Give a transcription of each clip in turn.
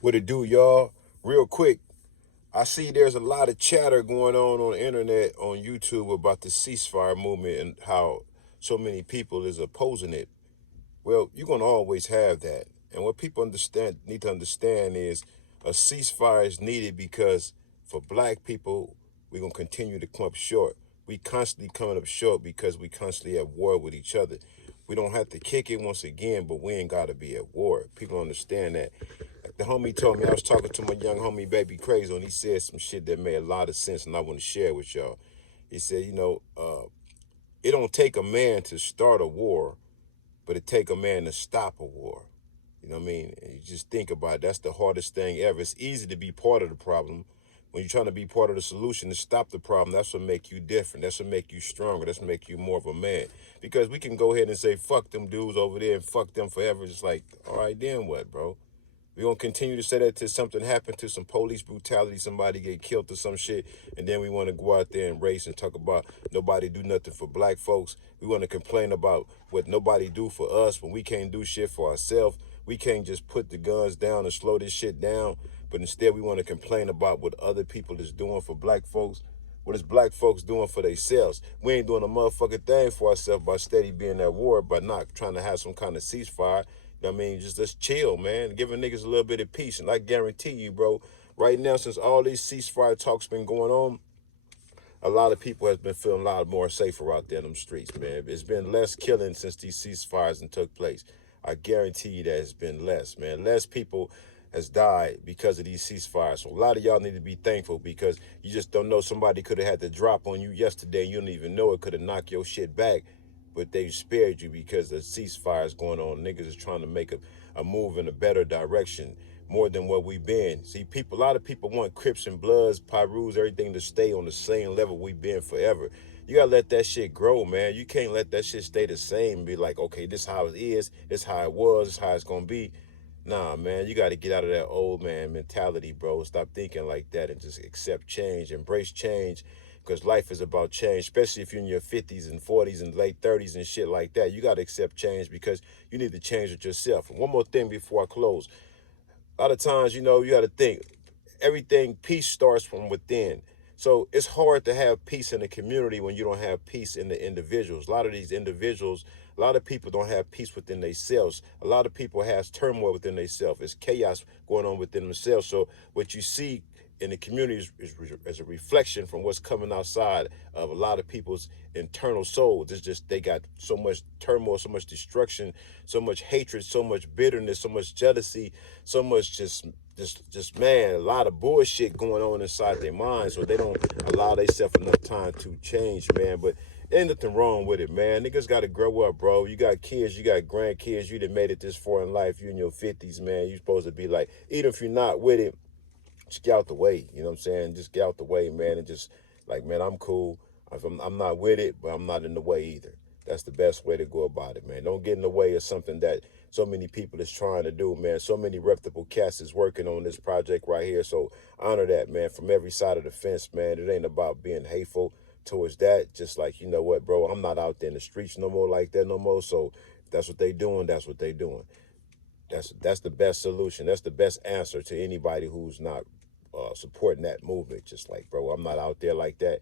What it do, y'all? Real quick, I see there's a lot of chatter going on the internet, on YouTube about the ceasefire movement and how so many people is opposing it. Well, you're gonna always have that. And what people need to understand is a ceasefire is needed because for black people, we're gonna continue to come up short. We constantly coming up short because we constantly at war with each other. We don't have to kick it once again, but we ain't gotta be at war. People understand that. The homie told me, I was talking to my young homie Baby Crazy, and he said some shit that made a lot of sense, and I want to share with y'all. He said, it don't take a man to start a war, but it take a man to stop a war. You know what I mean? And you just think about it. That's the hardest thing ever. It's easy to be part of the problem. When you're trying to be part of the solution to stop the problem, that's what make you different. That's what make you stronger. That's what make you more of a man. Because we can go ahead and say, fuck them dudes over there and fuck them forever. It's like, all right, then what, bro? We're going to continue to say that till something happened, to some police brutality, somebody get killed or some shit, and then we want to go out there and race and talk about nobody do nothing for black folks. We want to complain about what nobody do for us when we can't do shit for ourselves. We can't just put the guns down and slow this shit down, but instead we want to complain about what other people is doing for black folks. What is black folks doing for themselves? We ain't doing a motherfucking thing for ourselves by steady being at war, by not trying to have some kind of ceasefire. I mean, just let's chill, man. Giving niggas a little bit of peace. And I guarantee you, bro, right now, since all these ceasefire talks been going on, a lot of people has been feeling a lot more safer out there in them streets, man. It's been less killing since these ceasefires and took place. I guarantee you that it's been less, man. Less people has died because of these ceasefires. So a lot of y'all need to be thankful, because you just don't know, somebody could have had the drop on you yesterday. You don't even know it, could have knocked your shit back, but they spared you because the ceasefire is going on. Niggas is trying to make a move in a better direction, more than what we've been. See, a lot of people want Crips and Bloods, Pyrus, everything to stay on the same level we've been forever. You gotta let that shit grow, man. You can't let that shit stay the same and be like, okay, this how it is, this how it was, this how it's gonna be. Nah, man, you gotta get out of that old man mentality, bro. Stop thinking like that and just accept change, embrace change, because life is about change, especially if you're in your 50s and 40s and late 30s and shit like that. You gotta accept change because you need to change it yourself. And one more thing before I close. A lot of times, you got to think, everything, peace starts from within. So it's hard to have peace in the community when you don't have peace in the individuals. A lot of these individuals, a lot of people don't have peace within themselves. A lot of people have turmoil within themselves. It's chaos going on within themselves. So what you see in the community is a reflection from what's coming outside of a lot of people's internal souls. It's just they got so much turmoil, so much destruction, so much hatred, so much bitterness, so much jealousy, so much just man, a lot of bullshit going on inside their minds. So they don't allow themselves enough time to change, man. But ain't nothing wrong with it, man. Niggas got to grow up, bro. You got kids, you got grandkids. You done made it this far in life. You in your 50s, man. You supposed to be like, even if you're not with it, just get out the way. You know what I'm saying? Just get out the way, man, and just like, man, I'm cool. I'm not with it, but I'm not in the way either. That's the best way to go about it, man. Don't get in the way of something that so many people is trying to do, man. So many reputable cats is working on this project right here. So honor that, man, from every side of the fence, man. It ain't about being hateful towards that. Just like, you know what, bro, I'm not out there in the streets no more like that no more. So if that's what they doing, that's what they doing. That's the best solution. That's the best answer to anybody who's not supporting that movement. Just like, bro, I'm not out there like that.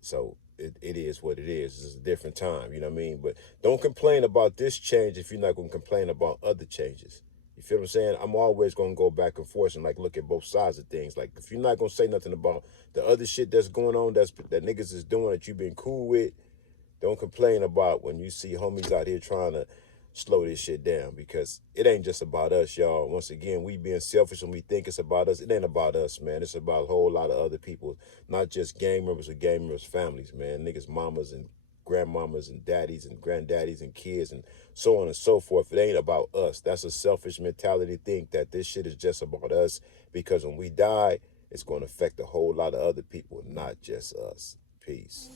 So it is what it is. It's a different time, you know what I mean? But don't complain about this change if you're not going to complain about other changes. You feel what I'm saying? I'm always going to go back and forth and like look at both sides of things. Like, if you're not going to say nothing about the other shit that's going on, that niggas is doing, that you've been cool with, don't complain about when you see homies out here trying to slow this shit down, because it ain't just about us, y'all. Once again, we being selfish and we think it's about us. It ain't about us, man. It's about a whole lot of other people, not just gang members or gang members' families, man. Niggas, mamas and grandmamas and daddies and granddaddies and kids and so on and so forth. It ain't about us. That's a selfish mentality. Think that this shit is just about us, because when we die, it's going to affect a whole lot of other people, not just us. Peace.